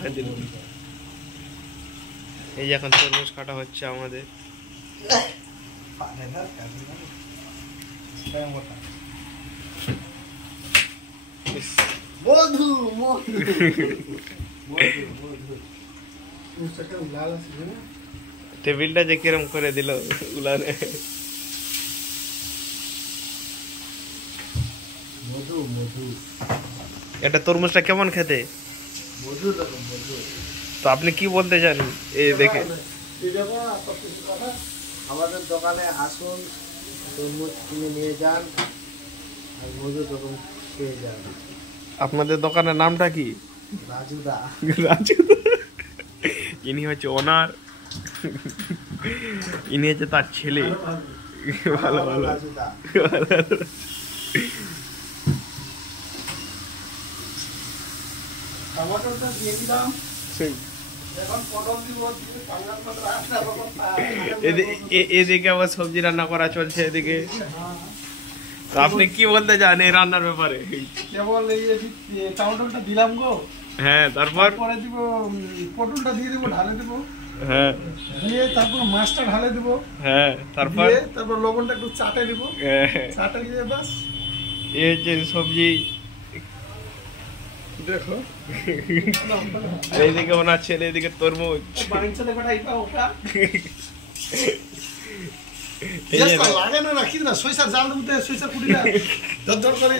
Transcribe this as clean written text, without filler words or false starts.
মাথায় দিল। এই যে এখন তরমুজ কাটা হচ্ছে আমাদের। মধু টেবিলটা যে কিরম করে দিল উলানে। মধু মধু এটা তরমুজটা কেমন খেতে? মধু রকম মধু। তো আপনি কি বলতে চান এই দেখে? আমাদের দোকানে আসুন, তরমুজ কিনে নিয়ে যান আর মধু রকম খেয়ে যান। আপনাদের দোকানের নামটা কি? রাজুদা। রাজুদা। ইনি হচ্ছে ওনার, ইনি হচ্ছে তার ছেলে। ভালো ভালো। রাজুদা। টমেটোটা দিয়ে দিলাম, এখন পটল দিব, এদিকে আবার সবজি রান্না করা চলছে এদিকে। তো আপনি কি বলতে চান এই রান্নার ব্যাপারে? কেবল এই টমেটোটা দিলাম গো। হ্যাঁ, তারপর পরে দিব পটলটা দিয়ে দেবো, ঢালে দেবো। হ্যাঁ, দিয়ে তারপর মাছটা ঢালে দেবো। হ্যাঁ, তারপর তারপর লবণটা একটু চাটে দেবো, চাটে দিয়ে বাস। এই যে সবজি দেখো এইদিকে ওনার ছেলে, এদিকে তরমুজ। বাড়ির ছেলে বেটা এটা ওটা এই যে লাগে না, কি না সরিষার জাল দিতে, সরিষার কুটিটা ধর ধর করে